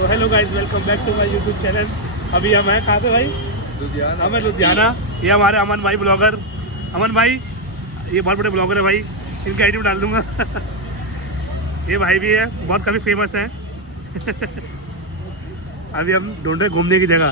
तो hello guys, welcome back to my YouTube channel. अभी हम हैं कहाँ पे भाई? लुधियाना। हम हैं लुधियाना। ये हमारे अमन भाई ब्लॉगर। अमन भाई ये बहुत बड़े ब्लॉगर है भाई, इनकी आईडी में डाल दूंगा। ये भाई भी है, बहुत काफ़ी फेमस है। अभी हम ढूंढ रहे घूमने की जगह।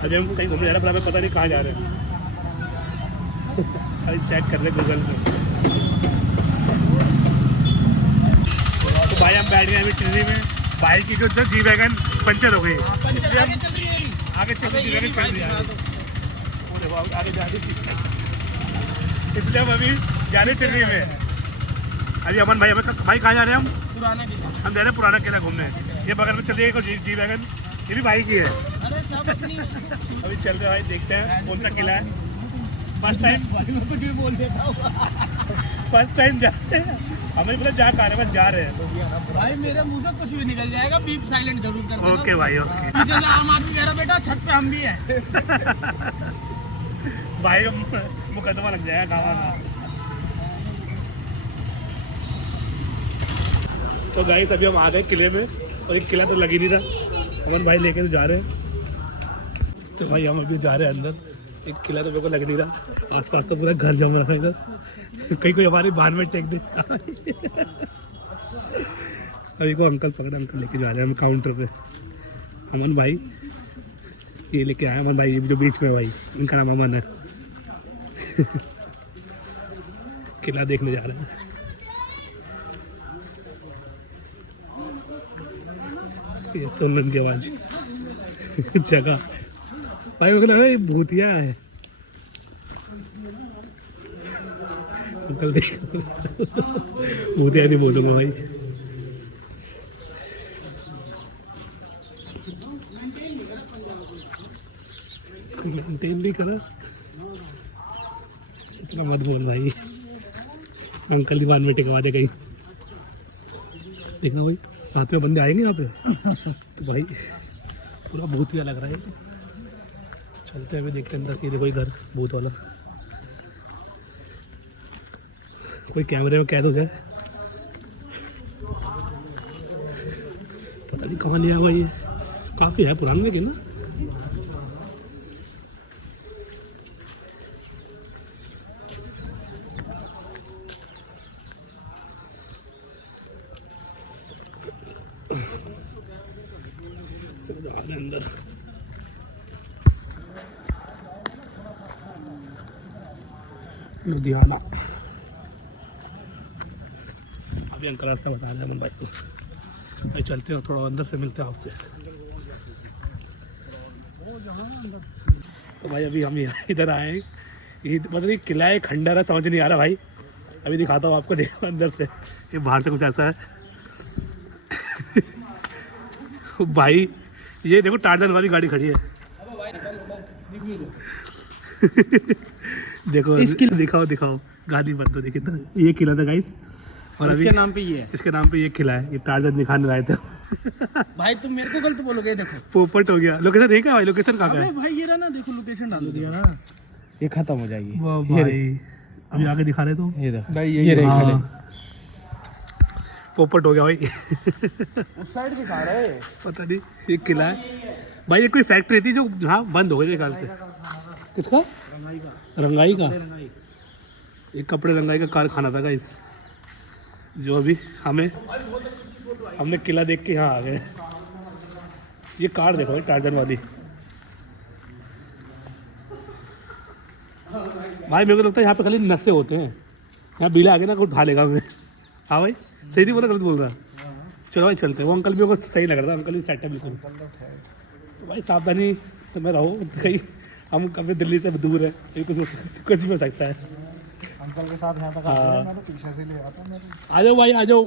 अभी हम कहीं घूमने जा रहे हैं, पर हमें पता नहीं कहाँ जा रहे हैं। अभी चेक कर रहे गूगल पे। तो भाई हम बैठ गए अभी ट्रेन में। बाइक की जो जी वैगन पंचर हो गई, इसलिए हम आगे चल रही है, आगे जा रही, इसलिए हम अभी जा रहे ट्रेन में। अभी अमन भाई, हमें भाई कहाँ जा रहे हैं हम? पुराना किला। हम जा रहे हैं पुराना किला घूमने। ये बगल में चलिए कुछ जी वैगन, ये भी भाई की है। अरे सब अपनी अभी चल रहे भाई, देखते हैं कौन सा किला है। फर्स्ट टाइम कुछ भी बोल देता हूँ। फर्स्ट टाइम जा रहे हैं, हमें पता जा कहाँ रहे, बस जा रहे हैं। भाई मेरे मुंह से कुछ भी निकल जाएगा, बीप साइलेंट जरूर कर देना। ओके भाई, ओके। पीछे से आम आदमी कह रहा बेटा छत पे हम भी हैं। भाई मुकदमा लग जाएगा गाँव का। तो गाइस अभी हम आ गए किले में, और एक किला तो लग ही नहीं रहा। अमन भाई लेके तो जा रहे हैं। तो भाई हम अभी जा रहे हैं अंदर। एक किला तो मेरे को लग नहीं रहा, आसपास तो पूरा घर जम रहा है इधर। कहीं कोई हमारी बाहर में टेक दे। अभी को अंकल पकड़ा, अंकल लेके जा रहे हैं हम काउंटर पे। अमन भाई ये लेके आए, अमन भाई जो बीच में भाई, इनका नाम अमन है। किला देखने जा रहे हैं। ये सुन की आवाज। जगह भाई मुझे लग रहा है ये भूतिया है। अंकल देखो, भूतिया नहीं बोलूंगा भाई। मेंटेन भी करा, इतना मत बोल भाई। अंकल दीवान में टिकवा दे कहीं। देखना भाई, रात में बंदे आएंगे यहाँ पे। तो भाई पूरा भूतिया लग रहा है। चलते हुए देखते अंदर। ये देखो ये घर भूत वाला, कोई कैमरे में कैद हो जाए। पता नहीं कहाँ लिया हुआ ये, काफ़ी है पुराना लेकिन ना। अंदर लुधियाना। अभी अंकल रास्ता बता रहे हैं अमन भाई को। भाई चलते हैं, थोड़ा अंदर से मिलते हैं आपसे। तो भाई अभी हम इधर आए हैं। ये मतलब ये किला है, खंडर है, समझ नहीं आ रहा भाई। अभी दिखाता हूँ आपको, देखो अंदर से। ये बाहर से कुछ ऐसा है। भाई ये देखो टार्जन वाली गाड़ी खड़ी है। देखो दिखाओ दिखाओ, गाड़ी बंद तो देखिए। तो ये किला था गाइस, और अभी इसके नाम पे ये है। इसके नाम पे ये किला है। ये टार्जन दिखाने आए थे। भाई तुम मेरे को गलत बोलोगे। देखो पोपट हो गया। लोकेशन देखा भाई, लोकेशन कहाँ का है? भाई ये रहा ना, देखो लोकेशन डाल दिया ना, ये खत्म हो जाएगी। वाह भाई, अभी आगे दिखा रहे तो ये भाई ये हाँ, पोपट हो गया भाई। उस साइड दिखा रहे। पता नहीं ये किला है भाई। ये कोई फैक्ट्री थी जो जहाँ बंद हो गई मेरे ख्याल से। किसका? रंगाई का। रंगाई का? रंगाई। एक कपड़े रंगाई का कारखाना था गाइस, जो अभी हमने किला देख के यहाँ आ गए। ये कार देखो भाई, टार्जन वाली। भाई मेरे को लगता है यहाँ पे खाली नशे होते हैं। यहाँ बिला आ गया ना, को उठा लेगा हमें। हाँ भाई, सही नहीं बोला, गलत बोल रहा। चलो भाई चलते हैं। वो अंकल भी मेरे को सही लग रहा था, अंकल भी सेटअप बिल्कुल। तो भाई सावधानी तो मैं रहो, कहीं हम कभी दिल्ली से दूर है, कुछ भी हो सकता है। अंकल के साथ यहाँ तक मैं तो पीछे से ले आता हूँ। आ जाओ भाई, आ जाओ।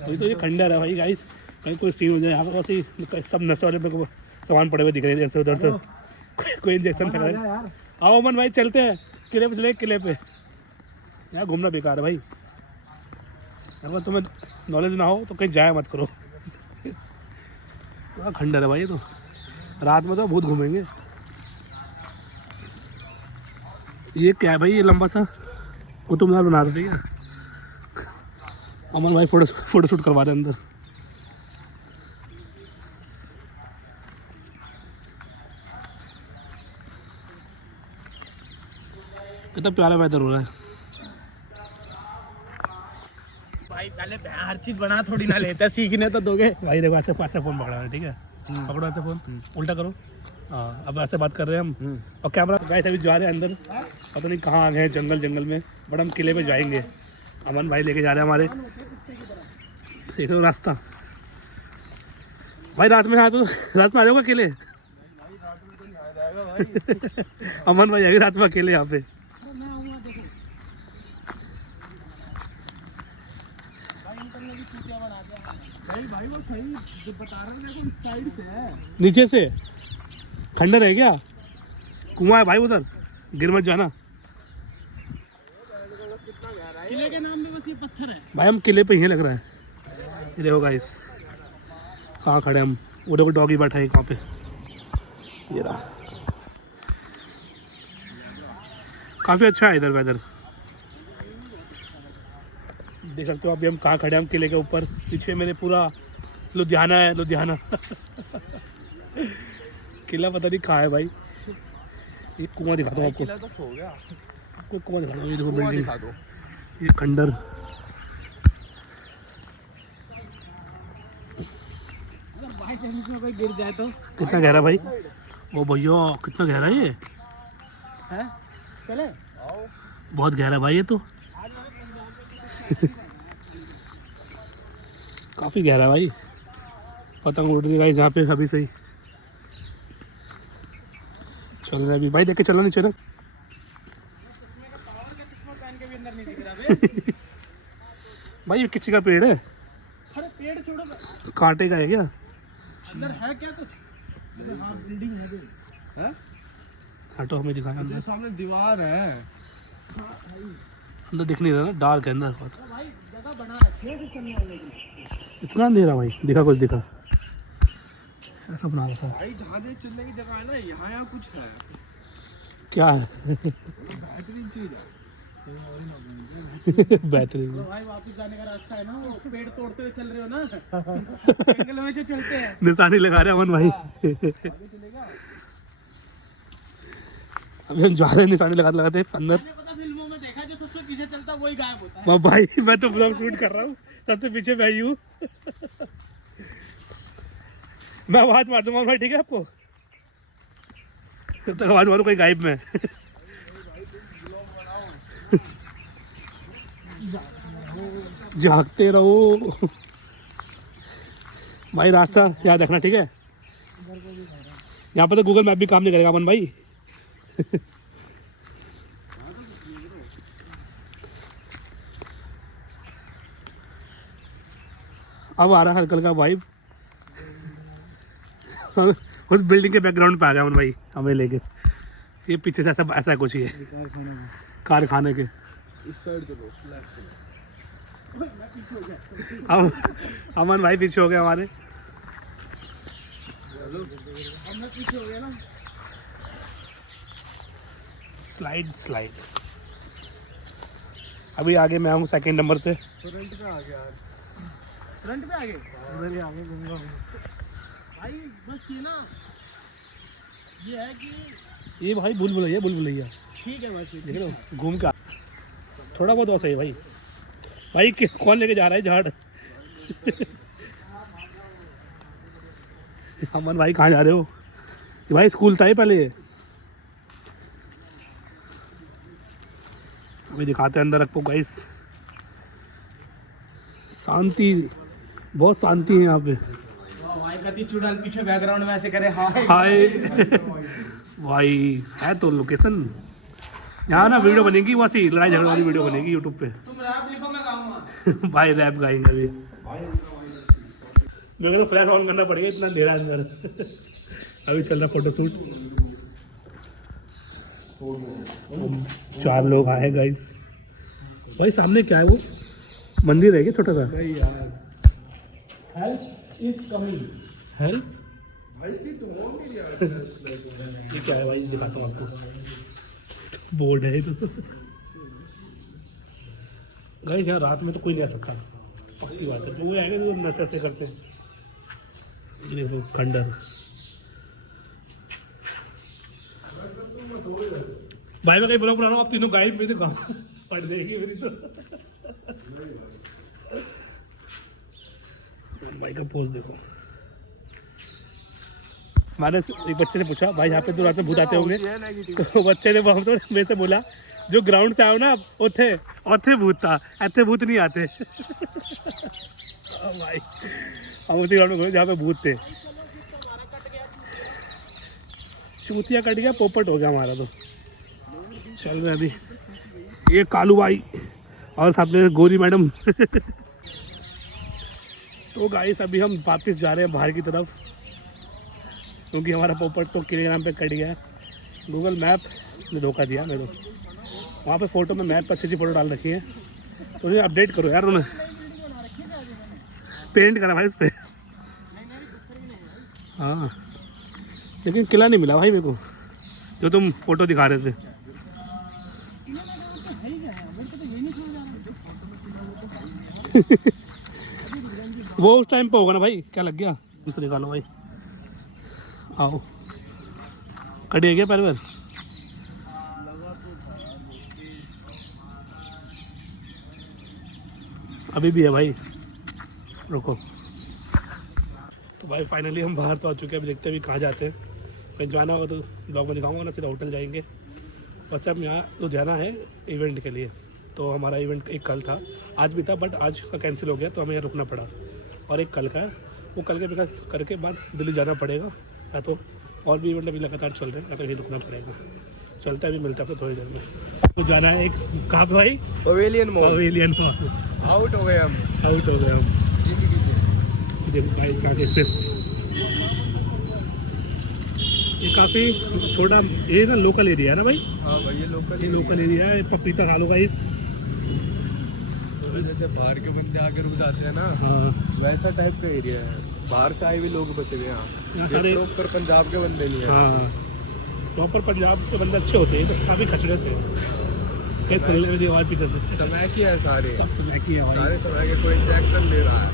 तो ये खंडर है भाई गाइस, कहीं कोई सीन हो जाए यहाँ पे। वैसे ही सब नशे वाले मेरे को सामान पड़े हुए दिख रहे हैं इधर उधर। तो कोई इंजेक्शन फेंक रहा है। आओ अमन भाई चलते हैं किले पे, चले किले पे। यहाँ घूमना बेकार है भाई, अगर तुम्हें नॉलेज ना हो तो कहीं जाया मत करो। खंडर है भाई, ये तो रात में तो बहुत घूमेंगे। ये क्या है भाई, ये लंबा सा कुतुब मीनार बना रहे थे क्या? अमन भाई फोटो शूट करवा रहे हैं अंदर। कितना प्यारा वेदर हो रहा है भाई। पहले हर चीज बना थोड़ी ना लेते, सीखने तो दोगे भाई। देखो ऐसे ऐसे फ़ोन पकड़ा है, ठीक है, पकड़ो ऐसे फ़ोन, उल्टा करो। हाँ, अब ऐसे बात कर रहे हैं हम और कैमरा। गाइस अभी जा रहे हैं अंदर, पता नहीं कहाँ आ गए हैं, जंगल में, बट हम किले पे जाएंगे। अमन भाई लेके जा रहे हैं हमारे, देखो रास्ता। भाई रात में आ जाओगे अकेले? अमन भाई आएंगे रात में अकेले यहाँ पे। भाई वो सही जो बता रहा है मेरे को, इस साइड से है। नीचे से खंडर है क्या? कुआं है भाई उधर, गिर मत जाना। किले के नाम में बस ये पत्थर है भाई, हम किले पे ही हैं लग रहा है। ये देखो गाइस कहाँ खड़े हम, वो देखो डॉगी बैठा है कहाँ पे, ये रहा। काफ़ी अच्छा है इधर वेदर, देख सकते हो। अभी हम कहाँ खड़े हैं, हम किले के ऊपर। पीछे मेरे पूरा लुधियाना है, लुधियाना। किला पता नहीं कहाँ है भाई। ये कुआं दिखाता हूँ आपको, किला तो खो गया। कोई कुआं दिखाता हूँ, ये देखो बिल्डिंग, दिखा दो। ये खंडर। में कोई गिर जाए तो कितना गहरा भाई? ओ भैया कितना गहरा है ये, है? चले बहुत गहरा भाई ये तो। काफ़ी गहरा भाई। पतंग उड़ रही है गाइस यहाँ पे अभी सही चल रहा है अभी। भाई देख के चलना नीचे ना। भाई ये किसी का पेड़ है? अरे पेड़ छोड़ो, कांटे का है क्या? अंदर है क्या कुछ? हाँ बिल्डिंग है जो, हैं? हटो, हमें दिखाना अंदर। सामने दीवार है। अंदर दिख नहीं रहा ना, डार्क है अंदर बहुत। भाई जगह बना रखी है चलने वाले की। इतना अंधेरा भाई, दिखा कुछ दिखा, ऐसा बना रखा है। भाई जहाँ से चलने की जगह है ना, यहाँ कुछ है। क्या है? बेहतरीन चीज है। बेहतरीन। तो भाई वापस जाने का रास्ता है ना, वो पेड़ तोड़ते हुए चल रहे हो ना, जंगल में जो चलते हैं। निशानी लगा रहे हैं अमन भाई। अभी हम जा रहे हैं, निशानी लगाते अंदर। मैंने पता फिल्मों में देखा, जो सबसे पीछे चलता वही गायब होता है। वाह भाई, मैं तो ब्लॉग शूट कर रहा हूँ, सबसे पीछे मैं ही हूँ। मैं आवाज मार दूंगा भाई, ठीक है आपको? तब तक आवाज मारो, कोई गायब में। जागते रहो भाई, रास्ता याद रखना, ठीक है? यहाँ पर तो गूगल मैप भी काम नहीं करेगा अमन भाई। अब आ रहा है हल्का हल्का वाइब। उस बिल्डिंग के बैकग्राउंड पे आ गया अमन भाई हमें लेके। ये पीछे से ऐसा कुछ ही है, कारखाने के। इस साइड चलो, लेफ्ट चलो। हम अमन भाई पीछे हो गए हमारे। हमने पीछे हो गया ना। स्लाइड अभी आगे मैं हूँ सेकंड नंबर पे। फ्रंट पे आ गया यार, फ्रंट पे आ गए। उधर ही आगे घूमूंगा भाई। बस ये ना, ये है कि ये भाई भूल भुलैया ठीक है, बस देख लो घूम के थोड़ा बहुत और सही है भाई। भाई कौन लेके जा रहा है झाड़? अमन भाई कहाँ जा रहे हो? ये भाई स्कूल था ही पहले। अभी दिखाते हैं अंदर आपको गाइस। शांति, बहुत शांति है यहाँ पे। भाई कति चुड़ैल पीछे बैकग्राउंड में ऐसे करे हाय हाय। भाई है तो लोकेशन यहाँ ना, वीडियो बनेगी वहाँ से, लड़ाई झगड़े वाली वीडियो बनेगी यूट्यूब पे। तुम रैप लिखो, मैं गाऊंगा। भाई रैप गाएंगे अभी। मेरे को तो फ्लैश ऑन करना पड़ेगा, इतना अंधेरा अंदर। अभी चल रहा फोटो शूट। 4 लोग आए गाइस। भाई सामने क्या है वो? मंदिर है क्या छोटा सा? भाई यार, हेल्प इज कमिंग। हेल्प? भाई इसकी टोन नहीं यार। ये क्या है भाई, दिखाता हूँ आपको। बोर्ड है तो गाइस, यहाँ रात में तो कोई नहीं आ सकता, पक्की बात है, तो वो आएंगे जो नशे से करते हैं। ये देखो खंडर, भाई मैं कहीं ब्लॉग बना रहा हूँ, आप तीनों गाइड मेरे गाँव पढ़ देगी मेरी तो। भाई का पोज देखो। मैंने एक बच्चे से पूछा भाई यहाँ पे तो रात में भूत आते होंगे, तो बच्चे ने बहुत मेरे से बोला जो ग्राउंड से आओ ना ओथे भूत था, ऐसे भूत नहीं आते। भाई हम उसी ग्राउंड में घूमे जहाँ पे भूत थे। चूतिया कट गया, पोपट हो गया हमारा तो। चल मैं अभी ये कालू भाई और साथ में गोरी मैडम। तो गाइस अभी हम वापस जा रहे हैं बाहर की तरफ, क्योंकि हमारा पोपट तो किलोग्राम पे कट गया। गूगल मैप ने धोखा दिया मेरे को। वहाँ पे फ़ोटो में मैप पर अच्छी फ़ोटो डाल रखी है, तो उन्हें अपडेट करो यार। उन्हें पेंट करा भाई इस पर। हाँ लेकिन किला नहीं मिला भाई मेरे को, जो तुम फोटो दिखा रहे थे। वो उस टाइम पे होगा ना भाई, क्या लग गया दूसरे निकालो भाई। आओ कट गया पैर। अभी भी है भाई, रुको। तो भाई फाइनली हम बाहर तो आ चुके हैं। अभी देखते हैं अभी कहाँ जाते हैं। कहीं जाना होगा तो ब्लॉग में दिखाऊंगा ना, सीधा होटल जाएंगे। बस हम यहाँ लुधियाना है इवेंट के लिए। तो हमारा इवेंट एक कल था, आज भी था, बट आज का कैंसिल हो गया तो हमें यहाँ रुकना पड़ा। और एक कल का है, वो कल के विकास करके बाद दिल्ली जाना पड़ेगा, या तो और भी इवेंट अभी लगातार चल रहे हैं, या तो यहीं रुकना पड़ेगा। चलते हैं, अभी मिलता है आपसे थोड़ी देर में। तो जाना है एक कहाँ पे भाई? Pavilion mall. Pavilion mall out हो गए हम। देखो गाइस आगे फिश, ये काफ़ी छोटा ये ना लोकल एरिया है ना भाई? हाँ भाई ये लोकल एरिया है। पपीता खा लो गाइस। जैसे बाहर के बंदे आकर रुक जाते हैं ना, हाँ वैसा टाइप का एरिया है। बाहर से आए हुए लोग बसे हुए यहाँ सारे पर पंजाब के बंदे नहीं है। हाँ प्रॉपर पंजाब के बंदे अच्छे होते हैं, तो काफ़ी खचड़े से कई सुनने में आवाज़ पीछे से। समय की है सारे, सब समय की है सारे समय के कोई इंजेक्शन ले रहा है।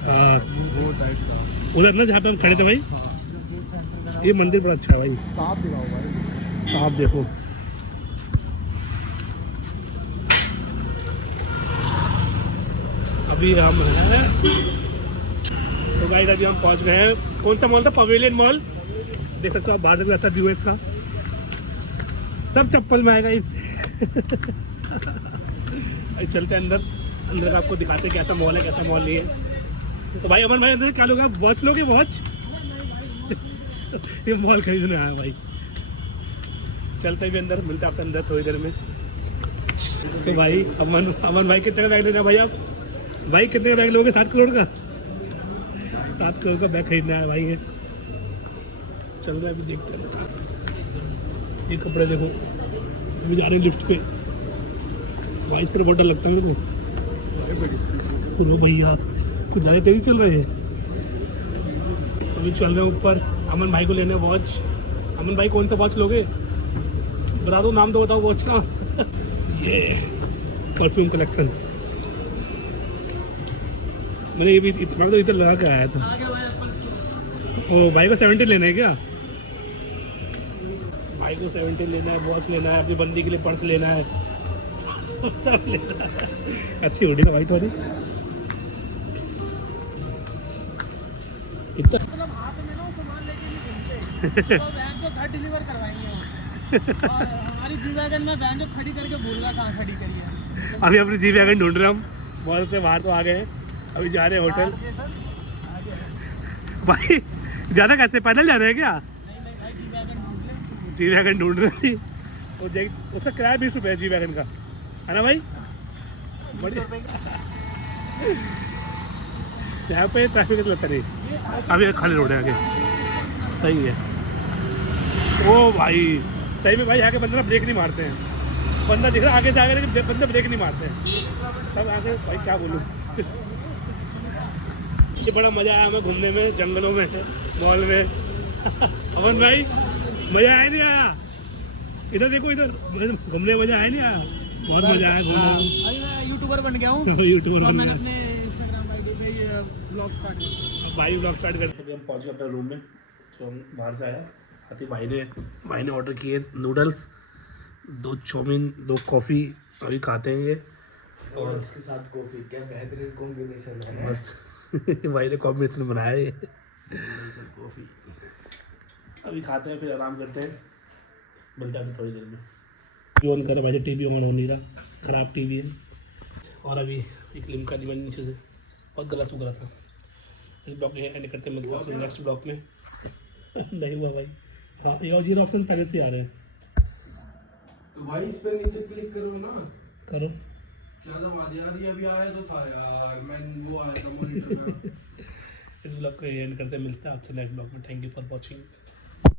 हाँ वो टाइप का उधर ना जहाँ पे हम खड़े थे भाई, ये मंदिर बड़ा अच्छा है भाई। साफ दिखाओ भाई, साफ देखो। अभी हम हैं तो गाइस, अभी हम पहुंच गए हैं। कौन सा मॉल था? Pavilion mall. देख सकते हो आप बाहर से ऐसा व्यू है इसका। सब चप्पल में आएगा इस। चलते हैं अंदर, अंदर आपको दिखाते हैं कैसा मॉल है कैसा मॉल नहीं है। तो भाई अमन भाई अंदर क्या लोगे आप? वॉच लोगे? वॉच? ये मॉल खरीदने आया भाई। चलते भी अंदर, मिलते हैं आपसे अंदर थोड़ी देर में। तो भाई अमन भाई कितने का बैग लेना भाई आप? भाई कितने का बैग लोगे? 7 करोड़ का? 7 करोड़ का बैग खरीदना है भाई। ये चल रहा है, अभी देखते हैं। ये कपड़े देखो, अभी जा रहे हैं लिफ्ट पे। भाई पर बहुत डर लगता है मेरे को। रो भैया कुछ ज़्यादा तेजी चल रहे हैं। अभी चल रहे हैं ऊपर। अमन भाई को लेने वॉच। अमन भाई कौन सा वॉच लोगे? बता दो, नाम तो बताओ वॉच का। ये परफ्यूम कलेक्शन मैंने ये भी इतना तो इधर लगा के आया था। ओ भाई को 70 लेना है क्या? भाई को 70 लेना है, वॉच लेना है, अपनी बंदी के लिए पर्स लेना है, सब लेना है। अच्छी होगी ना भाई थोड़ी। कितना डिलीवर करवाएंगे और हमारी जी वैगन में वैन जो खड़ी करके भूल रहा कहाँ खड़ी करी है। अभी अपनी जी वैगन ढूंढ रहे हैं हम। मॉल से बाहर तो आ गए हैं, अभी जा रहे हैं होटल। भाई जाना कैसे? पैदल जा रहे हैं क्या? जी वैगन ढूंढ रहे थे। उसका किराया 20 रुपये है जी वैगन का, है ना भाई? बढ़िया। यहाँ पे ट्रैफिक लगता नहीं। अभी खाली रोड है आगे, सही है। ओ भाई सही में भाई, यहाँ के बंदे ना ब्रेक नहीं मारते हैं। बंदा दिख रहा आगे से आगे, लेकिन बंदे ब्रेक नहीं मारते हैं सब आगे। भाई क्या बोलूँ। ये बड़ा मज़ा आया हमें घूमने में, जंगलों में, मॉल में। अमन भाई मजा आया नहीं आया? इधर देखो, इधर घूमने में मजा आया नहीं आया? बहुत मजा आया घूमने अभी मैं यूट्यूबर बन गया हूँ में। यूट्यूबर और बन मैंने गया। अपने इंस्टाग्राम आईडी पे ये ब्लॉग स्टार्ट किया। भाई ब्लॉग स्टार्ट करते हैं। हम पहुँच गए अपने रूम में, तो हम बाहर से आया। आती भाई ने ऑर्डर किए नूडल्स, 2 चाउमीन, 2 कॉफ़ी। अभी खाते हैं ये, और इसके साथ कॉफी, क्या बेहतरीन कॉम्बिनेशन है। मस्त। भाई ने कॉम्बिनेशन बनाया है ये। कॉफी अभी खाते हैं, फिर आराम करते हैं। मिलते हैं थोड़ी देर में। टीवी ऑन करे भाई, टीवी ऑन हो नहीं रहा, ख़राब टीवी है। और अभी एक लिमका दी मैंने नीचे से, बहुत गला सूख रहा था। इस ब्लॉग में एंड करते, मिलते हैं नेक्स्ट ब्लॉग में। नहीं हुआ भाई। हाँ, ये और जीरो ऑप्शन पहले से आ रहे हैं। तो भाई इस पे नीचे क्लिक करो ना। करो। क्या दबा दिया यार, ये अभी आया तो था यार, मैं वो आया था मॉनिटर में। इस ब्लॉग को एंड करते, मिलते हैं आपसे नेक्स्ट ब्लॉग में। Thank you for watching.